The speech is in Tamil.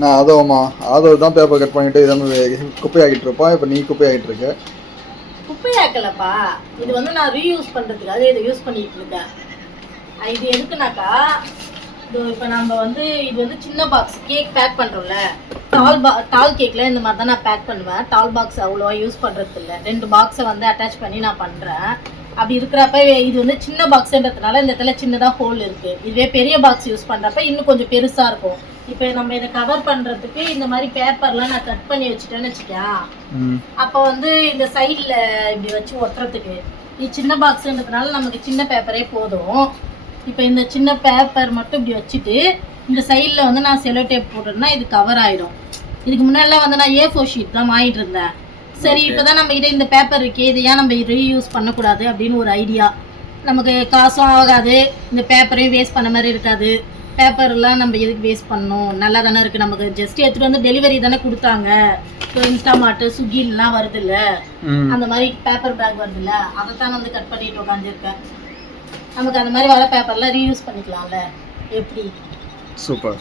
நான் அதோ தான் பேப்பர் கட் பண்ணிட்டு இதை குப்பையாகிட்டு இருப்பான். இப்போ நீ குப்பையாகிட்டு இருக்க. குப்பையாக்கலப்பா, இது வந்து நான் ரீயூஸ் பண்றதுக்காக இதை யூஸ் பண்ணிட்டு இருக்கேன். இது எதுக்குனாக்கா, இப்போ நம்ம வந்து இது வந்து சின்ன பாக்ஸ் கேக் பேக் பண்ணுறோம்ல, டால் கேக்கில் இந்த மாதிரி தான் நான் பேக் பண்ணுவேன். டால் பாக்ஸ் அவ்வளோவா யூஸ் பண்ணுறது இல்லை. 2 பாக்ஸை வந்து அட்டாச் பண்ணி நான் பண்ணுறேன். அப்படி இருக்கிறப்ப இது வந்து சின்ன பாக்ஸுன்றதுனால இந்த இடத்துல சின்னதாக ஹோல் இருக்குது. இதுவே பெரிய பாக்ஸ் யூஸ் பண்ணுறப்ப இன்னும் கொஞ்சம் பெருசாக இருக்கும். இப்போ நம்ம இதை கவர் பண்ணுறதுக்கு இந்த மாதிரி பேப்பர்லாம் நான் கட் பண்ணி வச்சுட்டேன்னு வச்சுக்கேன். அப்போ வந்து இந்த சைடில் இப்படி வச்சு ஒட்டுறதுக்கு இது சின்ன பாக்ஸுன்றதுனால நமக்கு சின்ன பேப்பரே போதும். இப்போ இந்த சின்ன பேப்பர் மட்டும் இப்படி வச்சுட்டு இந்த சைடில் வந்து நான் செலோ டேப் போட்டேன்னா இது கவர் ஆகிடும். இதுக்கு முன்னாடிலாம் வந்து நான் A4 ஷீட் தான் வாங்கிட்டு இருந்தேன். சரி, இப்போ தான் நம்ம கிட்ட இந்த பேப்பர் இருக்கே, இது ஏன் நம்ம ரீயூஸ் பண்ணக்கூடாது அப்படின்னு ஒரு ஐடியா. நமக்கு காசும் ஆகாது, இந்த பேப்பரையும் வேஸ்ட் பண்ண மாதிரி இருக்காது. பேப்பர்லாம் நம்ம எதுக்கு வேஸ்ட் பண்ணணும், நல்லா தானே இருக்குது. நமக்கு ஜஸ்ட் எடுத்துகிட்டு வந்து டெலிவரி தானே கொடுத்தாங்க. இப்போ இன்ஸ்டாமார்ட் ஸ்விக்கிலாம் வருது இல்லை, அந்த மாதிரி பேப்பர் பேக் வருது இல்லை, அதை தான் வந்து கட் பண்ணிட்டு உட்காந்துருக்கேன். நமக்கு அந்த மாதிரி வர பேப்பர்லாம் ரீயூஸ் பண்ணிக்கலாம்ல. எப்படி? சூப்பர்.